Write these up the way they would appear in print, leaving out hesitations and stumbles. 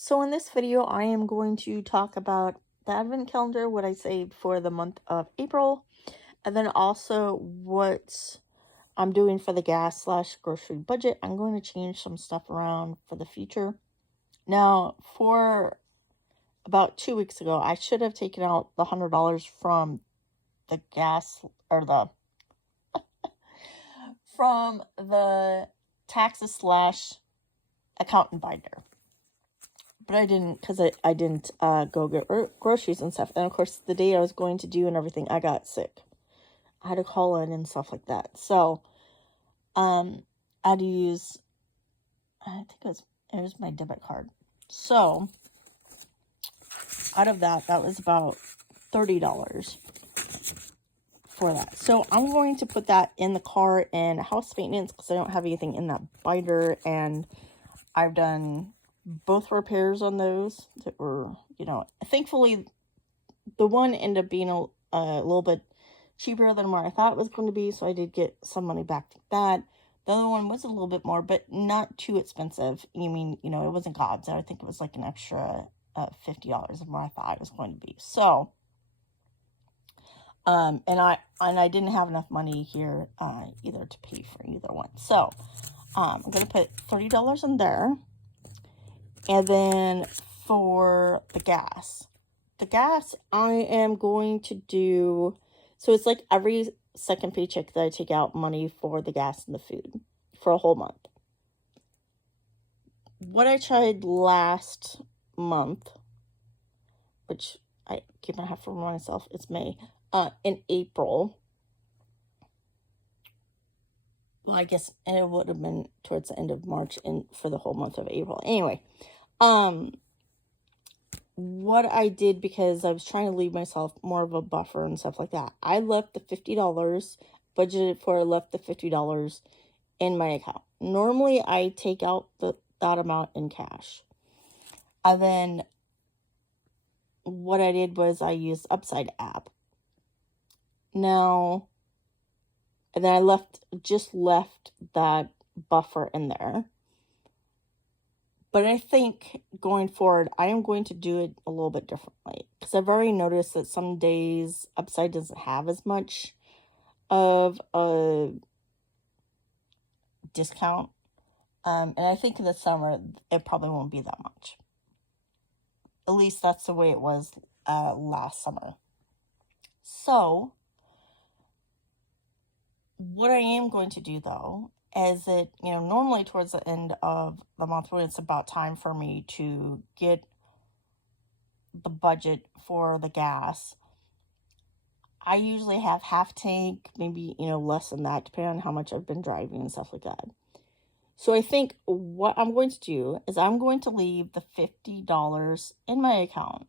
So in this video, I am going to talk about the advent calendar, what I saved for the month of April, and then also what I'm doing for the gas slash grocery budget. I'm going to change some stuff around for the future. Now, for about 2 weeks ago, I should have taken out the $100 from the gas or the taxes slash accountant binder. But I didn't, because I didn't go get groceries and stuff. And of course, the day I was going to do and everything, I got sick. I had to call in and stuff like that. So, I had to use, I think it was my debit card. So, out of that was about $30 for that. So, I'm going to put that in the car in house maintenance because I don't have anything in that binder. And I've done both repairs on those that were, thankfully the one ended up being a little bit cheaper than what I thought it was going to be, so I did get some money back from that. The other one was a little bit more, but not too expensive. It wasn't God's. I think it was like an extra $50 than what I thought it was going to be. So, and I didn't have enough money here either to pay for either one. So, I'm going to put $30 in there. And then for the gas I am going to do, so it's like every second paycheck that I take out money for the gas and the food for a whole month. What I tried last month, which I keep on having to remind myself, it's May, in April. Well, I guess it would have been towards the end of March and for the whole month of April. Anyway, what I did, because I was trying to leave myself more of a buffer and stuff like that, I left the $50 budgeted for. I left the $50 in my account. Normally, I take out that amount in cash. And then what I did was I used Upside app. Now, and then I just left that buffer in there. But I think going forward, I am going to do it a little bit differently. Because I've already noticed that some days Upside doesn't have as much of a discount. And I think in the summer, it probably won't be that much. At least that's the way it was last summer. So, what I am going to do, though, is that, normally towards the end of the month when it's about time for me to get the budget for the gas, I usually have half tank, maybe, less than that, depending on how much I've been driving and stuff like that. So I think what I'm going to do is I'm going to leave the $50 in my account.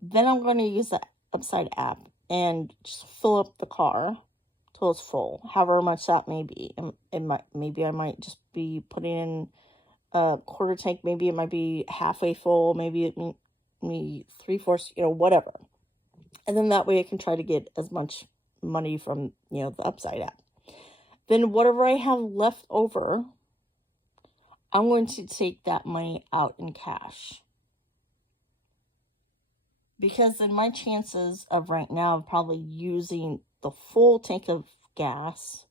Then I'm going to use the Upside app and just fill up the car till it's full, however much that may be. Maybe I might just be putting in a quarter tank. Maybe it might be halfway full. Maybe it me 3/4, whatever. And then that way I can try to get as much money from, the Upside app. Then whatever I have left over, I'm going to take that money out in cash. Because then my chances of right now of probably using the full tank of gas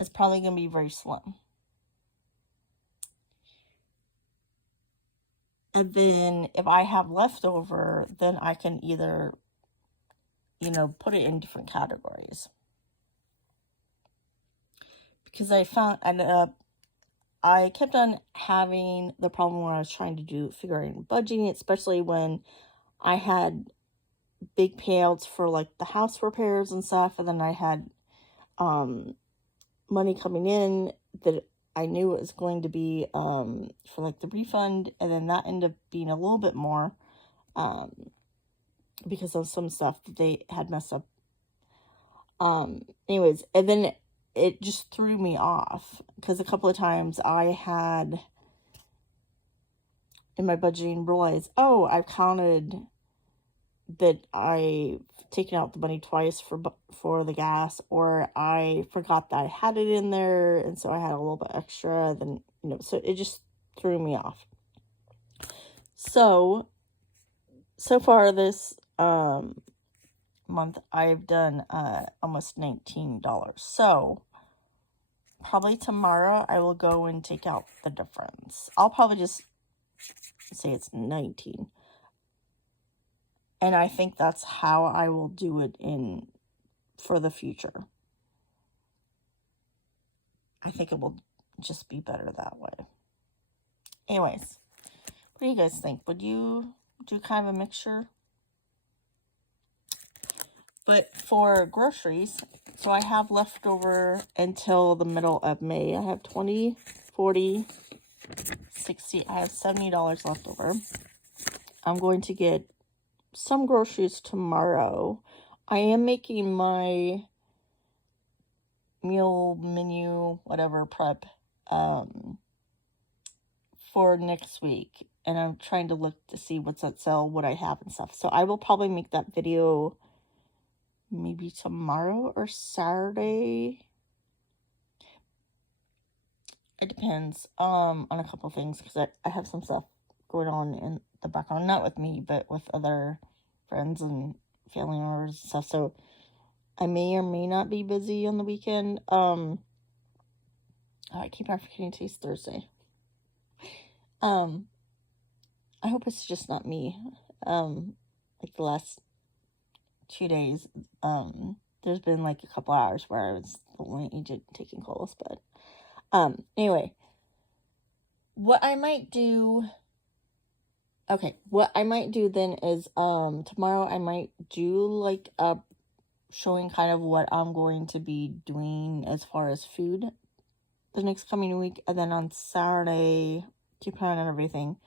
is probably going to be very slim. And then if I have leftover, then I can either, put it in different categories. Because I kept on having the problem when I was trying to figure out budgeting, especially when I had big payouts for like the house repairs and stuff, and then I had money coming in that I knew it was going to be for like the refund, and then that ended up being a little bit more because of some stuff that they had messed up. Anyways, and then it just threw me off because a couple of times I had in my budgeting realized, oh, I've counted that I've taken out the money twice for the gas, or I forgot that I had it in there, and so I had a little bit extra. Then so it just threw me off. So far this month, I've done almost $19. So probably tomorrow I will go and take out the difference. I'll probably just say it's 19. And I think that's how I will do it for the future. I think it will just be better that way. Anyways, what do you guys think? Would you do kind of a mixture? But for groceries, so I have leftover until the middle of May. I have 20, 40, 60. I have $70 left over. I'm going to get some groceries tomorrow. I am making my meal menu, whatever, prep for next week. And I'm trying to look to see what's at sale, what I have and stuff. So I will probably make that video maybe tomorrow or Saturday. It depends on a couple things, because I have some stuff going on in the background, not with me, but with other friends and family members and stuff. So I may or may not be busy on the weekend. I keep on forgetting today's Thursday. I hope it's just not me. Like the last 2 days, there's been like a couple hours where I was the only agent taking calls, but anyway, what I might do then is tomorrow I might do like a showing kind of what I'm going to be doing as far as food the next coming week, and then on Saturday, depending on everything,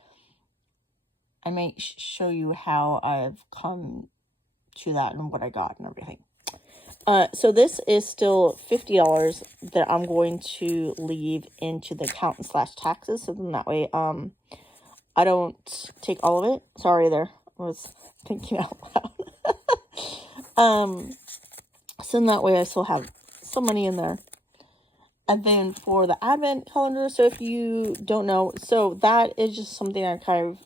I might show you how I've come to that and what I got and everything. So this is still $50 that I'm going to leave into the accountant/taxes. So then that way, I don't take all of it. Sorry there. I was thinking out loud. So in that way I still have some money in there. And then for the advent calendar, so if you don't know, so that is just something I kind of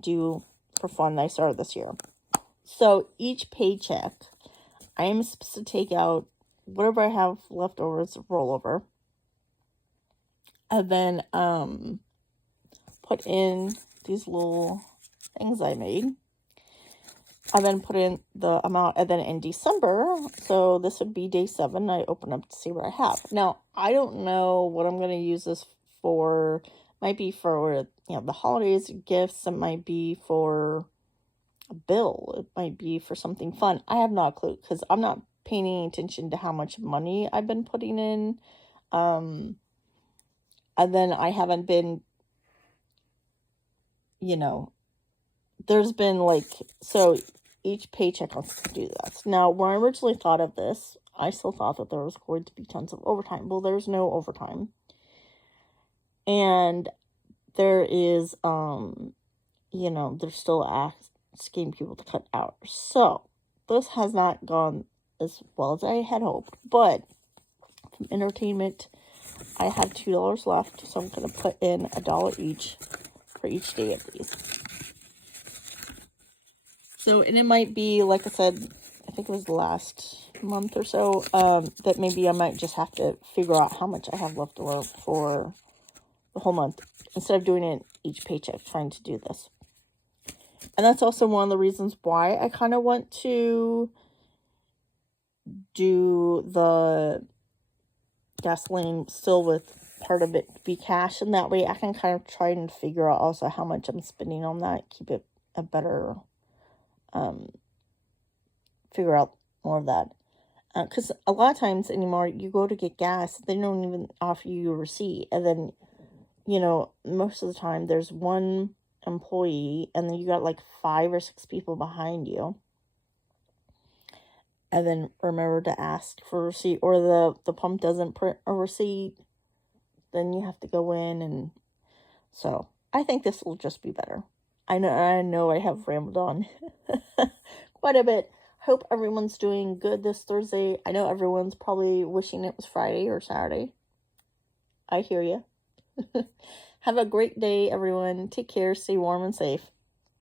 do for fun that I started this year. So each paycheck, I am supposed to take out whatever I have left over as a rollover. And then put in these little things I made. I then put in the amount, and then in December, so this would be day 7, I open up to see what I have. Now, I don't know what I'm going to use this for. Might be for, the holidays, gifts. It might be for a bill. It might be for something fun. I have no clue, because I'm not paying any attention to how much money I've been putting in. And then I haven't been, there's been so each paycheck I'm supposed to do this. Now, when I originally thought of this, I still thought that there was going to be tons of overtime. Well, there's no overtime. And there is, they're still asking people to cut hours. So, this has not gone as well as I had hoped. But, from entertainment, I have $2 left. So, I'm going to put in $1 each for each day of these. So, and it might be, like I said, I think it was the last month or so, that maybe I might just have to figure out how much I have left over for the whole month, instead of doing it each paycheck, trying to do this. And that's also one of the reasons why I kind of want to do the gasoline still with part of it be cash, and that way I can kind of try and figure out also how much I'm spending on that, keep it a better, figure out more of that. Because a lot of times anymore, you go to get gas, they don't even offer you a receipt, and then, most of the time there's one employee, and then you got 5 or 6 people behind you. And then remember to ask for a receipt, or the pump doesn't print a receipt, then you have to go in. And so I think this will just be better. I know I have rambled on quite a bit. Hope everyone's doing good this Thursday. I know everyone's probably wishing it was Friday or Saturday. I hear you. Have a great day, everyone. Take care. Stay warm and safe.